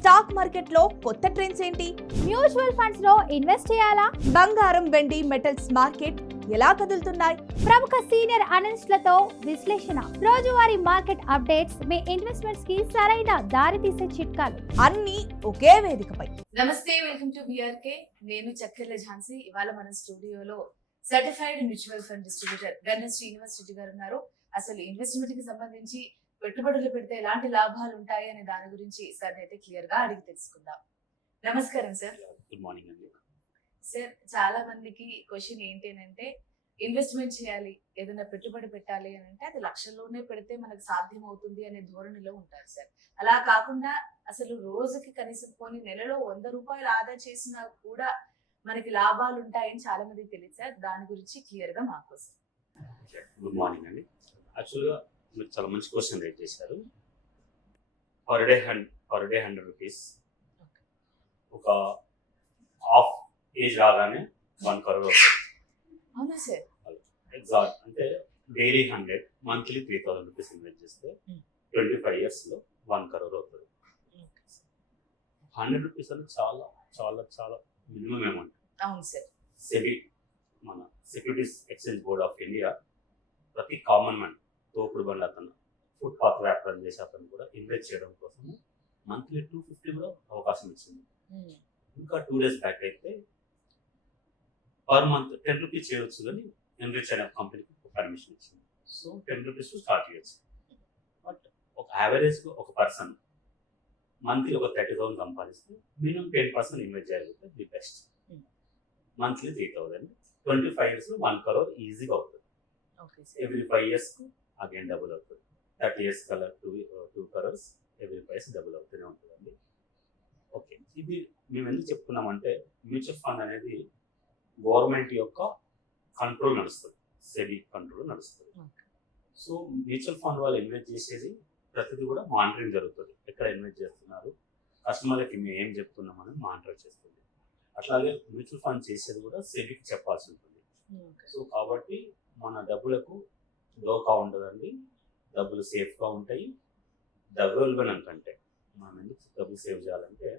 Stock market లో కొత్త trends ఏంటి? మ్యూచువల్ ఫండ్స్ లో ఇన్వెస్ట్ చేయాలా? బంగారం, వెండి, మెటల్స్ మార్కెట్ ఎలా కదులుతున్నాయి? ప్రముఖ సీనియర్ అనలిస్టులతో విశ్లేషణ, రోజువారీ మార్కెట్ అప్డేట్స్, మీ ఇన్వెస్ట్మెంట్స్ కి సరైన దారి తీసే చిట్కాలు అన్ని ఒకే వేదికపై. నమస్తే, వెల్కమ్ టు బిఆర్కే. నేను చక్కెర్ల ఝాన్సీ. ఇవాళ మన స్టూడియోలో certified mutual fund distributor Ganne Srinivas Reddy గారు ఉన్నారు. అసలు ఇన్వెస్ట్మెంట్ కి సంబంధించి పెట్టుబడులు పెడితే ఎలాంటి లాభాలు ఉంటాయి అనే దాని గురించి సార్ అయితే క్లియర్ గా అడిగి తెలుసుకుందాం. నమస్కారం సార్. గుడ్ మార్నింగ్ అండి. సార్, చాలా మందికి క్వశ్చన్ ఏంటి అంటే, ఇన్వెస్ట్మెంట్ చేయాలి, ఏదైనా పెట్టుబడి పెట్టాలి అని అంటే అది లక్షల్లోనే పెడితే మనకు సాధ్యం అవుతుంది అనే ధోరణిలో ఉంటారు సార్. అలా కాకుండా అసలు రోజుకి కనీసం కొన్ని నెలలో 100 రూపాయలు ఆదా చేసినా కూడా మనకి లాభాలు ఉంటాయని చాలా మందికి తెలియదు సార్. దాని గురించి క్లియర్ గా మాకోసం. గుడ్ మార్నింగ్ అండి. యాక్చువల్గా మీరు చాలా మంచి క్వశ్చన్ రేట్ చేశారు. పర్ డే 100 రూపీస్, ఒక హాఫ్ ఏజ్ రాగానే 1 crore వస్తుంది. అవునా సార్? ఎగ్జాక్ట్. అంటే డైలీ 100, మంత్లీ 3000 రూపీస్ ఇన్వెస్ట్ చేస్తే 25 years లో 1 crore అవుతుంది. 100 రూపీస్ అనేది చాలా చాలా చాలా మినిమం అమౌంట్. అవును సార్. సెబీ, మన securities exchange board of India, ప్రతి కామన్ మ్యాన్, తోపుడు బండ్ల అతను, ఫుట్పాత్ వ్యాపారం చేసే అతను కూడా ఇన్వెస్ట్ చేయడం కోసం మంత్లీ 250 కూడా అవకాశం ఇచ్చింది. ఇంకా 2 days బ్యాక్ అయితే పర్ మంత్ 10 రూపీస్ చేయవచ్చు కానీ ఎన్రిచ్ అనే కంపెనీకి పర్మిషన్ ఇచ్చింది. సో 10 రూపీస్ స్టార్ట్ చేయొచ్చు. బట్ ఒక యావరేజ్గా ఒక పర్సన్ మంత్లీ ఒక 30,000 సంపాదిస్తే మినిమం 10% ఇన్వెస్ట్ చేయగలిగితే ది బెస్ట్. మంత్లీ 3,000, 25 years లో 1 crore ఈజీగా అవుతుంది. ఎవ్రీ 5 years అగైన్ డబుల్ అవుతుంది. 30 years కల్లా 2 crores, ఎవ్రీ 5 years డబుల్ అవుతూనే ఉంటుందండి. ఓకే, ఇది మేము ఎందుకు చెప్పుకున్నామంటే, మ్యూచువల్ ఫండ్ అనేది గవర్నమెంట్ యొక్క కంట్రోల్ నడుస్తుంది, సెబీ కంట్రోల్ నడుస్తుంది. సో మ్యూచువల్ ఫండ్ వాళ్ళు ఇన్వెస్ట్ చేసేది ప్రతిదీ కూడా మానిటరింగ్ జరుగుతుంది. ఎక్కడ ఇన్వెస్ట్ చేస్తున్నారు, కస్టమర్లకి మేము ఏం చెప్తున్నాం అనేది మానిటర్ చేస్తుంది. అట్లాగే మ్యూచువల్ ఫండ్ చేసేది కూడా సెబీకి చెప్పాల్సి ఉంటుంది. సో కాబట్టి మన డబ్బులకు డోకా ఉండదండి, డబ్బులు సేఫ్గా ఉంటాయి. డబ్బులు అంటే మనం ఎందుకు డబ్బులు సేవ్ చేయాలంటే,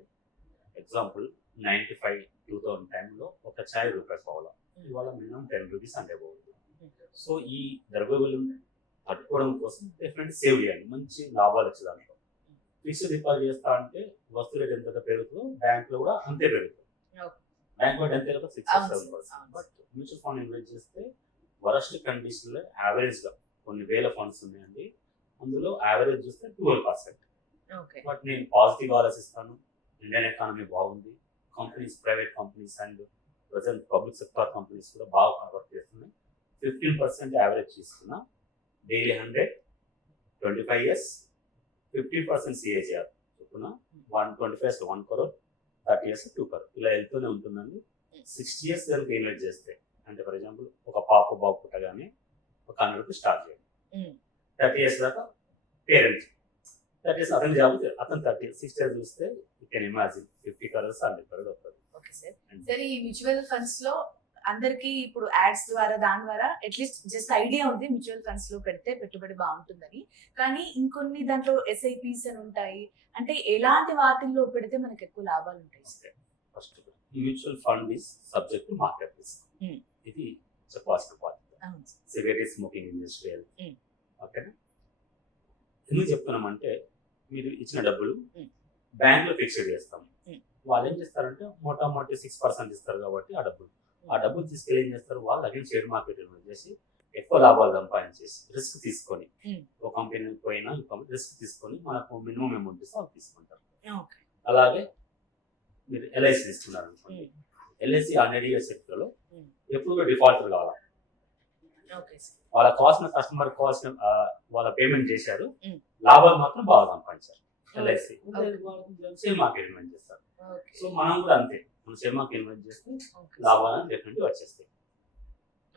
ఎగ్జాంపుల్ 95-2000 టైంలో ఒక ఛాయ్ రూపాయి పావులా, ఇవాళ మినిమం 10 రూపీస్ అంటే బాగుంది. సో ఈ ద్రవ్యోల్బణం తట్టుకోవడం కోసం డెఫినెట్లీ సేవ్ చేయాలి, మంచి లాభాలు వచ్చే దాంట్లో. ఫిక్స్డ్ డిపాజిట్ చేస్తా అంటే వస్తువు రేట్ ఎంత పెరుగుతుందో బ్యాంక్లో కూడా అంతే పెరుగుతుంది. బ్యాంక్ రేట్ ఎంత 6-7%. బట్ మ్యూచువల్ ఫండ్ ఇన్వెస్ట్ చేస్తే వరస్ట్ కండిషన్లో యావరేజ్గా కొన్ని వేల ఫండ్స్ ఉన్నాయండి, అందులో యావరేజ్ చూస్తే 12%. బట్ నేను పాజిటివ్ ఆలోచిస్తాను, ఇండియన్ ఎకానమీ బాగుంది, companies, private companies and present public sector companies కూడా బాగా వర్క్ చేస్తున్నాయి. 15% యావరేజ్ తీసుకున్నా, డైలీ 100, 25 years, 15% CAGR చెప్పుకున్నా, 125 years 1 crore, 30 years 2 crore, ఇలా వెళ్తూనే ఉంటుందండి. 60 years దానికి ఇన్వెస్ట్ చేస్తే, అంటే ఫర్ ఎగ్జాంపుల్ ఒక బాబు పుట్టగానే ఒక 100 రూపీస్ స్టార్ట్ చేయండి, 30 years దాకా పేరెంట్స్, 30 years అతని జాబ్, అతను 60 years చూస్తే you can imagine 50 crores 100 crores అవుతుంది. Okay sir. సార్, ఈ మ్యూచువల్ ఫండ్స్ లో అందరికి ఇప్పుడు యాడ్స్ ద్వారా, దాని ద్వారా అట్లీస్ట్ జస్ట్ ఐడియా ఉంది మ్యూచువల్ ఫండ్స్ లో పెడితే పెట్టుబడి బాగుంటుందని. కానీ ఇంకొన్ని దాంట్లో SIPs అని ఉంటాయి. అంటే ఎలాంటి వాటిల్లో పెడితే మనకి ఎక్కువ లాభాలు ఉంటాయి sir? First, mutual fund is subject to market risk. ఇది చెప్పాల్సిన పాయింట్. Cigarette, smoking industrial. ఓకేనా? ఎందుకు చెప్తున్నామంటే, మీరు ఇచ్చిన డబ్బులు బ్యాంక్ లో ఫిక్స్డ్ చేస్తాం, వాళ్ళు ఏం చేస్తారంటే మోటామోటీ 6% ఇస్తారు కాబట్టి ఆ డబ్బులు తీసుకెళ్ళి ఏం చేస్తారు, వాళ్ళు అగైన్ షేర్ మార్కెట్ ఇన్వెస్ట్ చేసి ఎక్కువ లాభాలు సంపాదించేసి రిస్క్ తీసుకొని, ఒక కంపెనీ పోయినా రిస్క్ తీసుకొని మనకు మినిమం అమౌంట్ ఇస్తే వాళ్ళు తీసుకుంటారు. అలాగే మీరు LIC తీసుకున్నారు అనుకోండి, LIC 100 years సెక్టర్లో ఎప్పుడు డిఫాల్టర్ కావాలి, వాళ్ళ కావాల్సిన కస్టమర్ కావాల్సిన వాళ్ళ పేమెంట్ చేశారు, లాభాలు మాత్రం బాగా సంపాదించారు. LIC షేర్ మార్కెట్ ఇన్వెస్ట్ చేస్తారు. సో మనం కూడా అంతే, మనం షేర్ మార్కెట్ ఇన్వెస్ట్ చేస్తే లాభాలను డెఫినెట్లీ వచ్చేస్తాయి.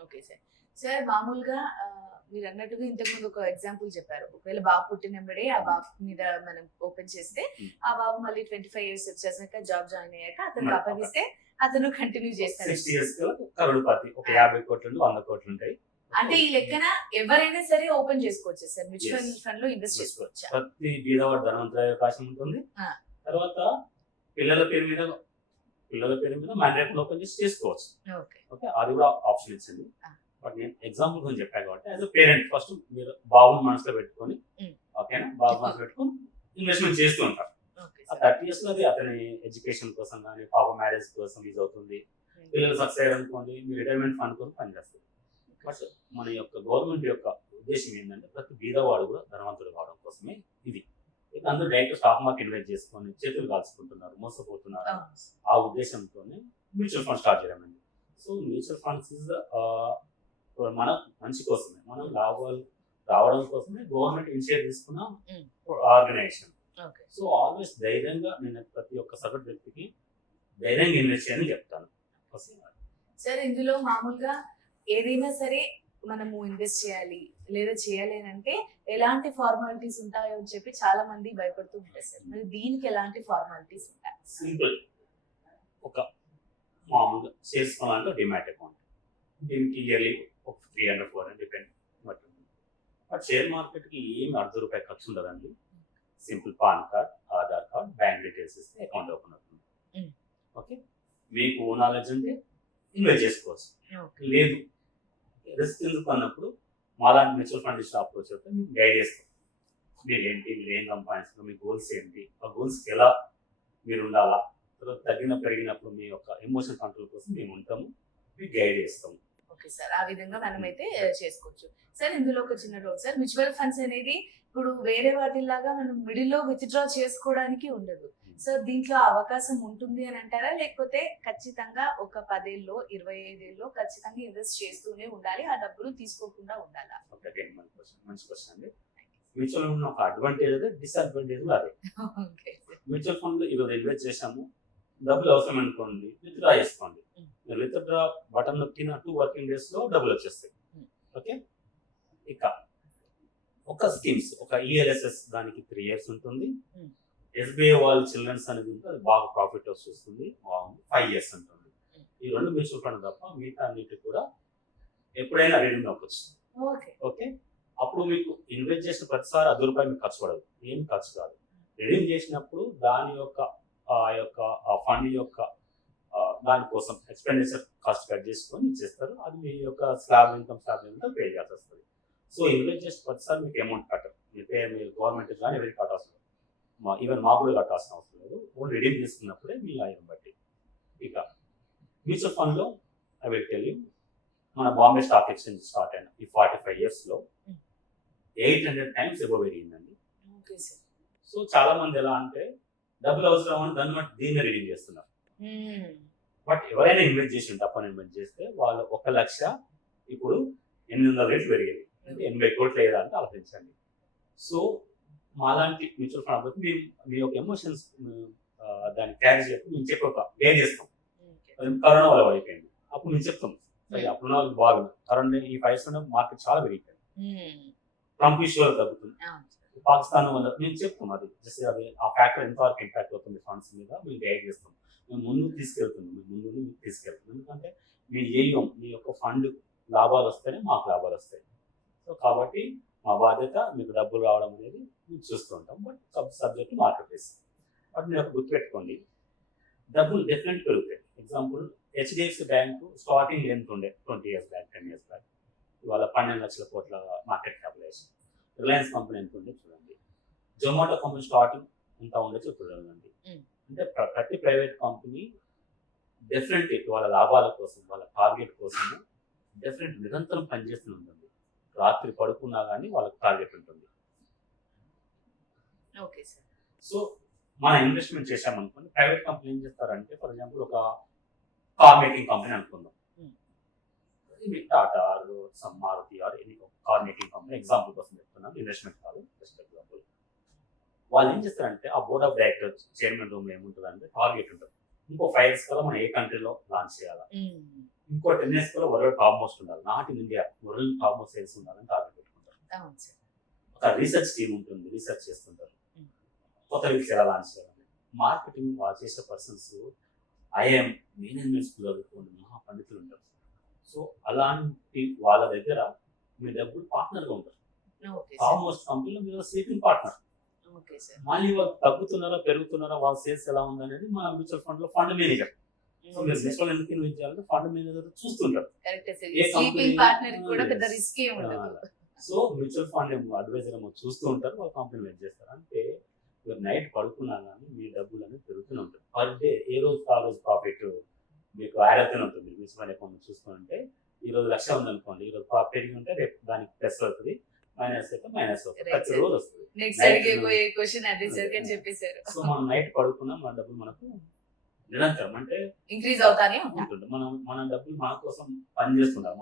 Okay sir. సార్, మామూలుగా మీరు అన్నట్టుగా ఇంతకుముందు ఒక ఎగ్జాంపుల్ చెప్పారు, ఒకవేళ బాబు పుట్టినప్పుడే ఆ బాబు మీద మనం ఓపెన్ చేస్తే, ఆ బాబు మళ్ళీ 25 years వచ్చేసాక జాబ్ జాయిన్ అయ్యాక అతను అప్పగిస్తే అతను కంటిన్యూ చేస్తాడు. 60 years కరోడుపతి, ఒక 50 కోట్లు 100 కోట్లు ఉంటాయి. అంటే ఈ లెక్కన ఎవరైనా సరే ఓపెన్ చేసుకోవచ్చు సార్, మ్యూచువల్ ఫండ్ లో ఇన్వెస్ట్ చేసుకోవచ్చు. ప్రతి బీదవాడు ధనవంతుల అవకాశం ఉంటుంది, తర్వాత పిల్లల పేరు మీద మ్యాండేట్ ఓపెన్ చేసి చేసుకోవచ్చు. ఓకే. ఓకే, అది కూడా ఆప్షన్ ఇచ్చింది. Ah. బట్ నేను ఎగ్జాంపుల్ గురించి చెప్పాను కాబట్టి యాజ్ అ పేరెంట్ ఫస్ట్ మీరు బాబుని మనసులో పెట్టుకొని ఓకేనా, బాబు మనసులో పెట్టుకొని ఇన్వెస్ట్మెంట్ చేస్తూ ఉంటారు. ఓకే ఆ సార్. 30 years లో అది అతని ఎడ్యుకేషన్ కోసం కానీ పాప మ్యారేజ్ కోసం యూజ్ అవుతుంది. పిల్లలు సక్సెస్ అయ్యారు అనుకోండి, మీ రిటైర్మెంట్ ఫండ్ కోసం పనిచేస్తుంది. బట్ మన యొక్క గవర్నమెంట్ యొక్క ఉద్దేశం ఏంటంటే ప్రతి బీదవాడు కూడా ధనవంతుడు కావడం కోసమే ఇది. ఇక అందరూ డైరెక్ట్ స్టాక్ మార్కెట్ ఇన్వెస్ట్ చేసుకొని చేతులు కాల్చుకుంటున్నారు, మోసపోతున్నారు. ఆ ఉద్దేశంతోనే మ్యూచువల్ ఫండ్ స్టార్ట్ చేయడం అండి. సో మ్యూచువల్ ఫండ్స్ ఇస్ మన మంచి కోసమే, మనం లాభాలు రావడం కోసమే గవర్నమెంట్ ఇనిషియేటివ్ తీసుకున్న ఆర్గనైజేషన్. ఓకే. సో ఆల్వేస్ ధైర్యంగా నేను ప్రతి ఒక్క సగటు వ్యక్తికి ధైర్యంగా ఇన్వెస్ట్ చేయని చెప్తాను. సార్ ఇందులో మామూలుగా ఏదైనా సరే మనము ఇన్వెస్ట్ చేయాలి లేదా చేయాలి అని అంటే ఎలాంటి ఫార్మాలిటీస్ ఉంటాయో అని చెప్పి చాలా మంది భయపడుతూ ఉంటారు సార్. మరి దీనికి ఎలాంటి ఫార్మాలిటీస్ ఉంటాయి? సింపుల్, ఒక మామూలుగా చేసుకోవాలంటే డిమాట్ అకౌంట్, దీనికి ఇయర్లీ ఒక 300-400 డిపెండ్ బట్టి. బట్ షేర్ మార్కెట్కి ఏమి ₹1 ఖర్చు ఉండదండి. Simple pan card, Aadhaar card, bank details ఇస్తే అకౌంట్ ఓపెన్ అవుతుంది. ఓకే, మీకు నాలెడ్జ్ ఉంటే ఇన్వెస్ట్ చేసుకోవచ్చు, లేదు రిస్క్ ఎందుకు అన్నప్పుడు మాలాంటి మ్యూచువల్ ఫండ్ అప్రోచ్ అయితే మేము గైడ్ చేస్తాం. మీరు ఏంటి, మీరు ఏం సంపాదిస్తారు, మీ గోల్స్ ఏంటి, ఆ గోల్స్కి ఎలా మీరు ఉండాలా, తర్వాత పెరిగినప్పుడు మీ యొక్క ఎమోషన్ కంట్రోల్ కోసం మేము ఉంటాము, మీకు గైడ్ చేస్తాము. ఓకే సార్, ఆ విధంగా మనమైతే చేసుకోవచ్చు. సార్ ఇందులో ఒక చిన్న డౌట్ సార్, మ్యూచువల్ ఫండ్స్ అనేది ఇప్పుడు వేరే వాటిలాగా మనం మిడిల్లో విత్డ్రా చేసుకోవడానికి ఉండదు. సో దీంట్లో అవకాశం ఉంటుంది అని అంటారా, లేకపోతే ఖచ్చితంగా ఒక 10 ఏళ్ళలో 25 ఏళ్ళలో ఖచ్చితంగా ఇన్వెస్ట్ చేస్తూనే ఉండాలి, ఆ డబ్బులు తీసుకోకుండా ఉండాలా? మంచి క్వశ్చన్ అండి. మ్యూచువల్ ఫండ్ ఒక అడ్వాంటేజ్ అదే, డిస్అడ్వాంటేజ్ కూడా అదే. మ్యూచువల్ ఫండ్ ఈరోజు ఇన్వెస్ట్ చేసాము, డబ్బులు అవసరం అనుకోండి, విత్డ్రా చేసుకోండి. విత్డ్రా బటన్ నొక్కిన 2 working days లో డబ్బులు వచ్చేస్తాయి. ఓకే, ఇక ఒక స్కీమ్స్, ఒక ELSS దానికి 3 years ఉంటుంది. SBI వాళ్ళ చిల్డ్రన్స్ అనేది ఉంటుంది, అది బాగా ప్రాఫిట్ వస్తుంది, 5 years ఉంటుంది. ఈ 2 మ్యూచువల్ ఫండ్ తప్ప మిగతా అన్నిటి కూడా ఎప్పుడైనా రీడింగ్ అవ్వచ్చు. ఓకే, అప్పుడు మీకు ఇన్వెస్ట్ చేసిన ప్రతిసారి ₹10 మీకు ఖర్చు పడదు, ఏం ఖర్చు కాదు. రిడీమ్ చేసినప్పుడు దాని యొక్క ఫండ్ యొక్క దానికోసం ఎక్స్పెండిచర్ కాస్ట్ కట్ చేసుకొని ఇచ్చేస్తారు, అది మీ యొక్క ఇన్కమ్ స్లాబ్ పే చేయాల్సి వస్తుంది. సో ఇన్వెస్ట్ చేసిన ప్రతిసారి మీకు అమౌంట్ కట్టరు, మీరు గవర్నమెంట్ కానీ ఎవరికి కట్టాల్సిన, ఈవెన్ మాకు కూడా కట్టాల్సిన అవసరం లేదు. ఓన్లీ రిడీమ్ చేసుకున్నప్పుడే మీ ఆయన బట్టి. ఇక మ్యూచువల్ ఫండ్లో ఐ విల్ టెల్ యూ, మన బాంబే స్టాక్ ఎక్స్చేంజ్ స్టార్ట్ అయిన ఈ 45 years లో 800 times ఎబో పెరిగిందండి. సో చాలా మంది ఎలా అంటే డబ్బులు అవసరం అని దాన్ని బట్టి దీన్ని రీడింగ్ చేస్తున్నారు. బట్ ఎవరైనా ఇన్వెస్ట్ చేసి తప్పని ఇన్వెస్ట్ చేస్తే వాళ్ళు 1 లక్ష ఇప్పుడు 800 రేట్లు పెరిగేది, అంటే 80 కోట్లు అయ్యేదానికి ఆలోచించండి. సో మాలాంటి మ్యూచువల్ ఫండ్ అప్పుడు మీ యొక్క ఎమోషన్స్ దాన్ని క్యారీ చేయడం మేము చెప్పి ఒక గైడ్ చేస్తాం. కరోనా వల్ల అయిపోయింది, అప్పుడు మేము చెప్తాం సరే అప్పుడున్న వాళ్ళకి బాగుంది, కరోనా ఈ 5 years మార్కెట్ చాలా పెరిగిపోయింది, ట్రంప్ ఇష్యూ వల్ల తగ్గుతుంది, పాకిస్తాన్ వల్ల మేము చెప్తాం. అది జస్ట్ అది ఆ ఫ్యాక్టర్ ఎంతవరకు ఇంపాక్ట్ అవుతుంది ఫండ్స్ మీద మేము గైడ్ చేస్తాం. మేము ముందుకు తీసుకెళ్తాం, ఎందుకంటే మీ ఏం మీ యొక్క ఫండ్ లాభాలు వస్తేనే మాకు లాభాలు వస్తాయి. సో కాబట్టి మా బాధ్యత మీకు డబ్బులు రావడం అనేది మేము చూస్తూ ఉంటాం, but subject market risk. But మీరు గుర్తుపెట్టుకోండి, డబ్బులు డెఫినెట్ పెరుగుతాయి. ఎగ్జాంపుల్ HDFC బ్యాంకు స్టార్టింగ్ ఎంత ఉండే 20 years బ్యాక్, 10 years బ్యాక్, ఇవాళ 12 లక్షల కోట్ల మార్కెట్ క్యాపిటలైజేషన్. రిలయన్స్ కంపెనీ ఎంత ఉండే చూడండి, జొమాటో కంపెనీ స్టార్టింగ్ ఎంత ఉండొచ్చు చూడండి. అంటే ప్రతి ప్రైవేట్ కంపెనీ డెఫినెట్ వాళ్ళ లాభాల కోసం, వాళ్ళ టార్గెట్ కోసం డెఫినెట్ నిరంతరం పనిచేస్తూ ఉంటుంది. రాత్రి పడుకున్నా కానీ వాళ్ళకి టార్గెట్ ఉంటుంది. సో మన ఇన్వెస్ట్మెంట్ చేసామనుకోండి, ప్రైవేట్ కంపెనీ ఏం చేస్తారంటే, ఫర్ ఎగ్జాంపుల్ ఒక కార్ మేకింగ్ కంపెనీ అనుకుందాం, ఇది Tata some Maruti or any car making company example కోసం చెప్తున్నాను, ఇన్వెస్ట్మెంట్ కాదు, జస్ట్ ఎగ్జాంపుల్. వాళ్ళు ఏం చేస్తారంటే ఆ board of directors chairman room ఏముంటుంది అంటే టార్గెట్ ఉంటుంది, ఇంకో 5 years కల్లా మనం ఏ కంట్రీలో లాంచ్ చేయాలా, ఇంకో 10 years కల్లా వరల్డ్ టాప్ మోస్ట్ ఉండాలి, not in India world top most sales ఉండాలని టార్గెట్ పెట్టుకుంటారు. ఒక రీసెర్చ్ టీమ్ ఉంటుంది, రీసెర్చ్ చేస్తుంటారు, కొత్త వీక్స్ ఎలా లాంచ్ చేయాలని. మార్కెటింగ్ వాళ్ళు చేసే పర్సన్స్ ఐఎం మేనేజ్మెంట్ స్కూల్ చదువుకోండి మహా పండితులు ఉంటారు. సో అలాంటి వాళ్ళ దగ్గర మీ డబ్బులు పార్ట్నర్గా ఉంటారు. టాప్ మోస్ట్ కంపెనీలో మీరు స్లీపింగ్ పార్ట్నర్. Okay sir. మళ్ళీ వాళ్ళు తగ్గుతున్నారా పెరుగుతున్నారా వాళ్ళ సేల్స్ ఎలా ఉందనేది మన మ్యూచువల్ ఫండ్ లో ఫండ్ మేనేజర్. సో మీరు మ్యూచువల్ ఎందుకు ఇన్వెస్ట్ చేయాలంటే ఫండ్ మేనేజర్ చూస్తుంటారు. Correct sir. ఏ స్లీపింగ్ company- పార్ట్నర్ కూడా పెద్ద Yes. రిస్క్ ఏమి ఉండదు. సో మ్యూచువల్ ఫండ్ అడ్వైజర్ ఏమో చూస్తూ ఉంటారు, వాళ్ళు కాంప్లిమెంట్ చేస్తారు. అంటే మీరు నైట్ పడుకున్నా కానీ మీ డబ్బులు అనేది పెరుగుతూనే ఉంటుంది. పర్ డే ఏ రోజు ఆ రోజు ప్రాఫిట్ మీకు యాడ్ అవుతూనే ఉంటుంది. మ్యూచువల్ ఫండ్ అకౌంట్ చూసుకుంటే ఈ రోజు 1,00,000 ఉందనుకోండి, ఈ రోజు పెరిగి ఉంటే రేపు దానికి ప్లస్ అవుతుంది, మైనస్ అయితే మైనస్ అవుతుంది, Right, ప్రతి sir. రోజు వస్తుంది. నెక్స్ట్ Night అడిగేపోయే క్వశ్చన్ అదే సార్ అని చెప్పేశారు. సో మనం నైట్ పడుకున్నా మన డబ్బులు మనకు నిరంతరం అంటే ఇంక్రీజ్ అవుతానే ఉంటాయి. ఉంటుంది. మన డబ్బులు మన కోసం పని చేస్తున్నాం.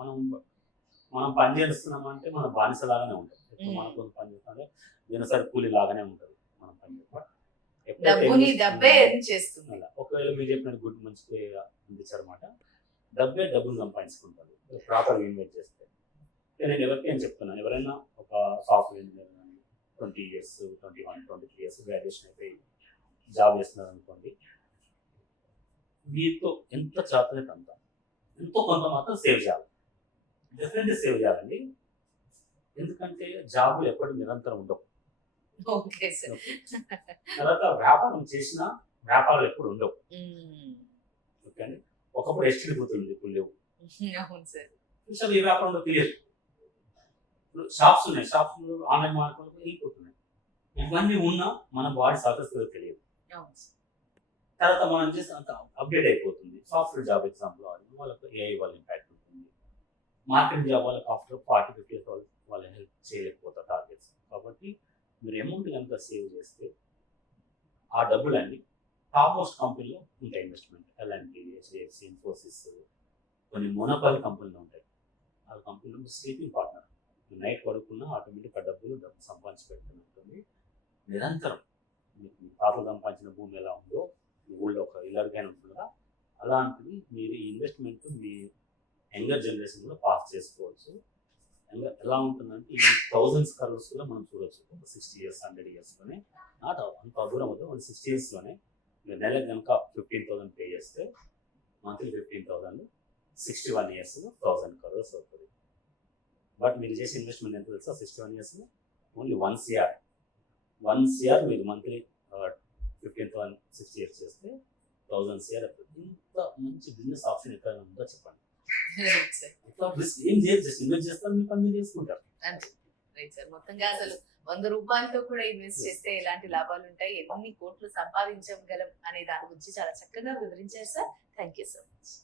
మనం పని చేస్తున్నాం అంటే మన బానిసలాగానే ఉంటుంది. ఎప్పుడు మన కోసం పని చేస్తుంటే దినసరి కూలి లాగానే ఉంటుంది మనం పని చేస్తాం. డబ్బుని డబ్బే ఎర్న్ చేస్తుంది. అలా ఒకవేళ మీరు చెప్పిన గుడ్ మంచి అందించారన్నమాట, డబ్బులు సంపాదించుకుంటారు ప్రాపర్గా ఇన్వెస్ట్ చేస్తే. నేను ఎవరికి ఏం చెప్తున్నాను, ఎవరైనా ఒక సాఫ్ట్వేర్ ఇంజనీర్ కానీ 20 years 21 23 years గ్రాడ్యుయేషన్ అయిపోయి జాబ్ చేస్తున్నారు అనుకోండి, మీతో ఎంత చేతనైతే అంత ఎంతో కొంత మాత్రం సేవ్ చేయాలి. డెఫినెట్లీ సేవ్ చేయాలండి. ఎందుకంటే జాబులు ఎప్పుడు నిరంతరం ఉండవు. Okay sir. తర్వాత వ్యాపారం చేసినా వ్యాపారాలు ఎప్పుడు ఉండవు. ఓకే అండి. ఒకప్పుడు ఎస్టీడీ పోతుంది, ఇప్పుడు లేవు. అవును సార్. ఈ వ్యాపారంలో తెలియదు. ఇప్పుడు షాప్స్ ఉన్నాయి, షాప్స్ ఆన్లైన్ మార్కెట్లో వెళ్ళిపోతున్నాయి. ఇవన్నీ ఉన్నా మన బాడీ సహకరిస్తుందో తెలియదు. అవును సార్. తర్వాత మనం చేస్తే అంత అప్డేట్ అయిపోతుంది. సాఫ్ట్వేర్ జాబ్ ఎగ్జాంపుల్ వాళ్ళకి ఏఐ వాళ్ళ ఇంపాక్ట్ ఉంటుంది. మార్కెటింగ్ జాబ్ వాళ్ళకి ఆఫ్టర్ 40-50 years వాళ్ళు హెల్ప్ చేయలేకపోతారు టార్గెట్స్. కాబట్టి మీరు అమౌంట్ కనుక సేవ్ చేస్తే ఆ డబ్బులన్నీ టాప్ మోస్ట్ కంపెనీలో ఉంటాయి. ఇన్వెస్ట్మెంట్ ఎల్ఎన్టీ, హెచ్డిఎఫ్సి, ఇన్ఫోసిస్, కొన్ని మోనోపాలి కంపెనీలు ఉంటాయి. ఆ కంపెనీలో స్లీపింగ్ పార్ట్నర్. నైట్ పడుకున్నా ఆటోమేటిక్ ఆ డబ్బు సంపాదించి పెడుతుంటుంది. నిరంతరం మీకు మీ తాతలు సంపాదించిన భూమి ఎలా ఉందో మీ ఊళ్ళో ఒక ఇల్లరికైనా ఉంటుందా, అలాంటిది మీరు ఈ ఇన్వెస్ట్మెంట్ మీ యంగర్ జనరేషన్ కూడా పాస్ చేసుకోవచ్చు. ఎలా ఉంటుందంటే ఈవెన్ 1000s crores కూడా మనం చూడవచ్చు. ఒక 60 years 100 yearsలోనే, నాట్ అంత దూరం అవుతుంది, 60 yearsలోనే మీరు నెలకు కనుక 15,000 పే చేస్తే మంత్లీ 15,000 61 years 1000 crores అవుతుంది. బట్ మీరు చేసే ఇన్వెస్ట్మెంట్ ఎంత తెలుసా? 61 years ఓన్లీ 1 CR. 1 CR మీరు మంత్లీ 15,000 60 years చేస్తే 1000 CR అవుతుంది. ఇంత మంచి బిజినెస్ ఆప్షన్ ఎక్కడైనా ఉందో చెప్పండి. Right sir. ఏం చేయరు, జస్ట్ ఇన్వెస్ట్ చేస్తారు, మీ పని మీరు చేసుకుంటారు. అంతే. Right sir. మొత్తంగా అసలు 100 రూపాయలతో కూడా ఇన్వెస్ట్ చేస్తే ఎలాంటి లాభాలు ఉంటాయి, ఎన్ని కోట్లు సంపాదించగలం అనే దాని గురించి చాలా చక్కగా వివరించారు sir. Thank you so much.